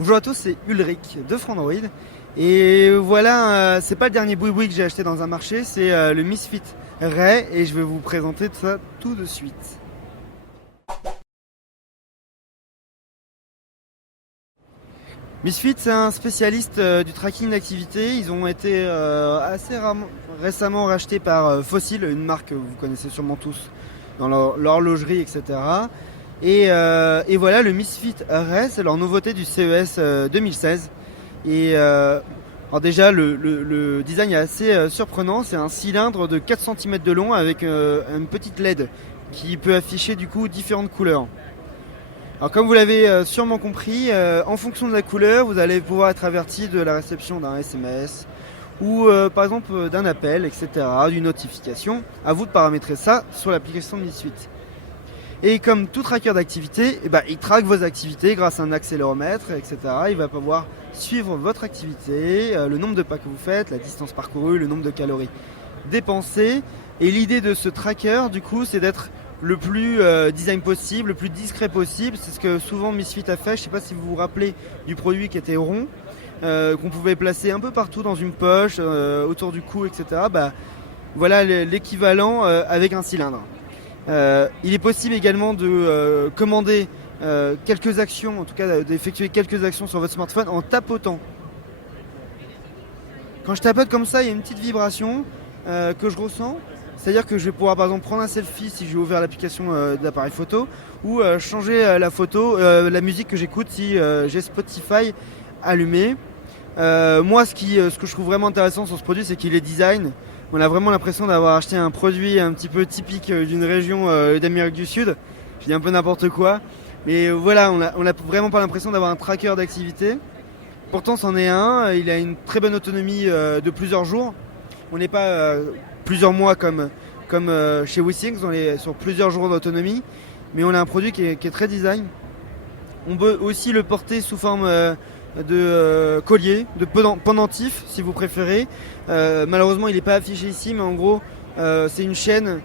Bonjour à tous, c'est Ulrich de Frandroid. Et voilà, c'est pas le dernier boui-boui que j'ai acheté dans un marché, c'est le Misfit Ray et je vais vous présenter ça tout de suite. Misfit, c'est un spécialiste du tracking d'activité. Ils ont été récemment rachetés par Fossil, une marque que vous connaissez sûrement tous dans l'horlogerie, etc. Et voilà, le Misfit Ray, c'est leur nouveauté du CES 2016. Alors déjà, le design est assez surprenant. C'est un cylindre de 4 cm de long avec une petite LED qui peut afficher du coup différentes couleurs. Alors comme vous l'avez sûrement compris, en fonction de la couleur, vous allez pouvoir être averti de la réception d'un SMS ou par exemple d'un appel, etc., d'une notification. À vous de paramétrer ça sur l'application de Misfit. Et comme tout tracker d'activité, il traque vos activités grâce à un accéléromètre, etc. Il va pouvoir suivre votre activité, le nombre de pas que vous faites, la distance parcourue, le nombre de calories dépensées. Et l'idée de ce tracker, du coup, c'est d'être le plus design possible, le plus discret possible. C'est ce que souvent Misfit a fait. Je ne sais pas si vous vous rappelez du produit qui était rond, qu'on pouvait placer un peu partout dans une poche, autour du cou, etc. Voilà l'équivalent avec un cylindre. Il est possible également de commander quelques actions, en tout cas d'effectuer quelques actions sur votre smartphone en tapotant. Quand je tapote comme ça, il y a une petite vibration que je ressens. C'est-à-dire que je vais pouvoir par exemple prendre un selfie si j'ai ouvert l'application d'appareil photo ou changer la photo, la musique que j'écoute si j'ai Spotify allumé. Moi, ce que je trouve vraiment intéressant sur ce produit, c'est qu'il est design. On a vraiment l'impression d'avoir acheté un produit un petit peu typique d'une région d'Amérique du Sud. Je dis un peu n'importe quoi. Mais voilà, on a vraiment pas l'impression d'avoir un tracker d'activité. Pourtant, c'en est un. Il a une très bonne autonomie de plusieurs jours. On n'est pas plusieurs mois comme chez WeThings. On est sur plusieurs jours d'autonomie. Mais on a un produit qui est très design. On peut aussi le porter sous forme de collier, de pendentif si vous préférez. Malheureusement il n'est pas affiché ici, mais en gros c'est une chaîne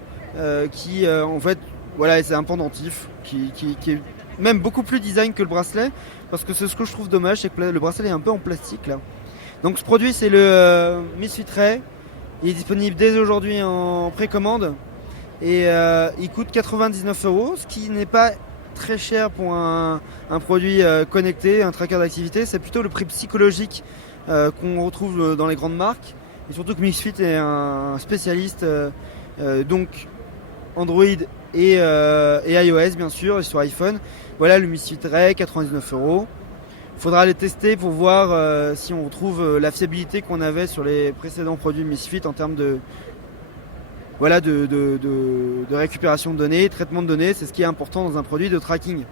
qui en fait voilà, c'est un pendentif qui est même beaucoup plus design que le bracelet, parce que c'est ce que je trouve dommage, c'est que le bracelet est un peu en plastique là. Donc ce produit c'est le Misfit Ray. Il est disponible dès aujourd'hui en précommande et il coûte 99 €, ce qui n'est pas très cher pour un produit connecté, un tracker d'activité. C'est plutôt le prix psychologique qu'on retrouve dans les grandes marques. Et surtout que Misfit est un spécialiste donc Android et iOS bien sûr, et sur iPhone. Voilà le Misfit Ray, 99 €. Il faudra aller tester pour voir si on retrouve la fiabilité qu'on avait sur les précédents produits Misfit en termes de récupération de données, traitement de données. C'est ce qui est important dans un produit de tracking.